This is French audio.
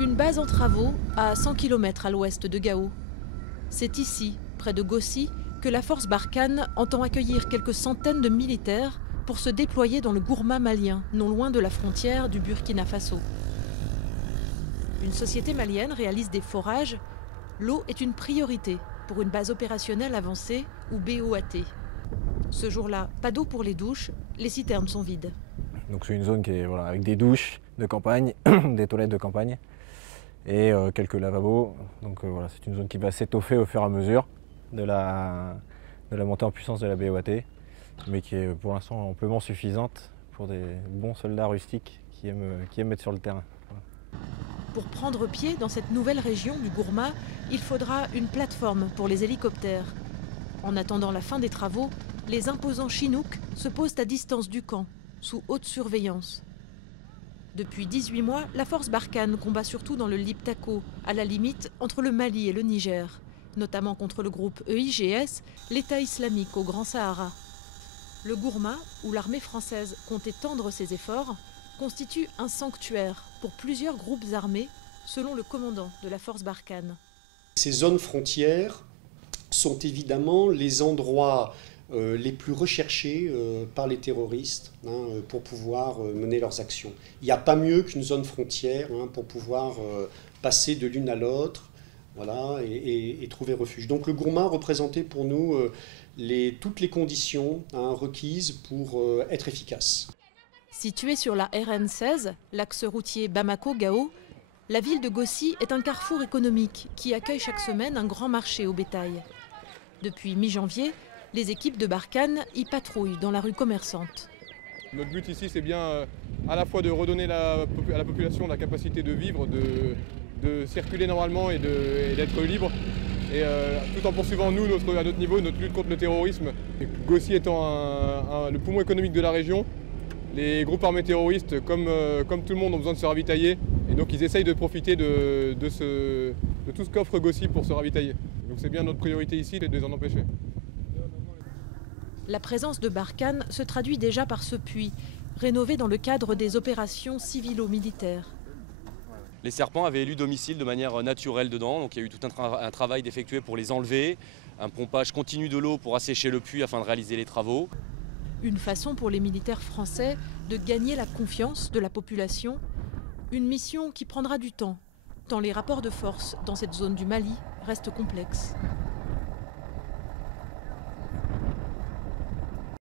Une base en travaux à 100 km à l'ouest de Gao. C'est ici, près de Gossi, que la force Barkhane entend accueillir quelques centaines de militaires pour se déployer dans le Gourma malien, non loin de la frontière du Burkina Faso. Une société malienne réalise des forages. L'eau est une priorité pour une base opérationnelle avancée ou BOAT. Ce jour-là, pas d'eau pour les douches, les citernes sont vides. Donc c'est une zone qui est avec des douches de campagne, des toilettes de campagne et quelques lavabos. Donc c'est une zone qui va s'étoffer au fur et à mesure de la montée en puissance de la BOAT, mais qui est pour l'instant amplement suffisante pour des bons soldats rustiques qui aiment être sur le terrain. Voilà. Pour prendre pied dans cette nouvelle région du Gourma, il faudra une plateforme pour les hélicoptères. En attendant la fin des travaux, les imposants Chinooks se posent à distance du camp, sous haute surveillance. Depuis 18 mois, la force Barkhane combat surtout dans le Liptako, à la limite entre le Mali et le Niger, notamment contre le groupe EIGS, l'État islamique au Grand Sahara. Le Gourma, où l'armée française compte étendre ses efforts, constitue un sanctuaire pour plusieurs groupes armés, selon le commandant de la force Barkhane. Ces zones frontières sont évidemment les endroits les plus recherchés par les terroristes pour pouvoir mener leurs actions. Il n'y a pas mieux qu'une zone frontière pour pouvoir passer de l'une à l'autre et trouver refuge. Donc le Gourma représentait pour nous toutes les conditions requises pour être efficace. Située sur la RN16, l'axe routier Bamako-Gao, la ville de Gossi est un carrefour économique qui accueille chaque semaine un grand marché au bétail. Depuis mi-janvier, les équipes de Barkhane y patrouillent dans la rue commerçante. Notre but ici, c'est bien à la fois de redonner à la population la capacité de vivre, de circuler normalement et d'être libre, et tout en poursuivant nous, à notre niveau, notre lutte contre le terrorisme. Gossi étant le poumon économique de la région, les groupes armés terroristes, comme tout le monde, ont besoin de se ravitailler, et donc ils essayent de profiter de tout ce qu'offre Gossi pour se ravitailler. Donc c'est bien notre priorité ici, de les en empêcher. La présence de Barkhane se traduit déjà par ce puits, rénové dans le cadre des opérations civilo-militaires. Les serpents avaient élu domicile de manière naturelle dedans, donc il y a eu tout un travail d'effectuer pour les enlever, un pompage continu de l'eau pour assécher le puits afin de réaliser les travaux. Une façon pour les militaires français de gagner la confiance de la population, une mission qui prendra du temps, tant les rapports de force dans cette zone du Mali restent complexes.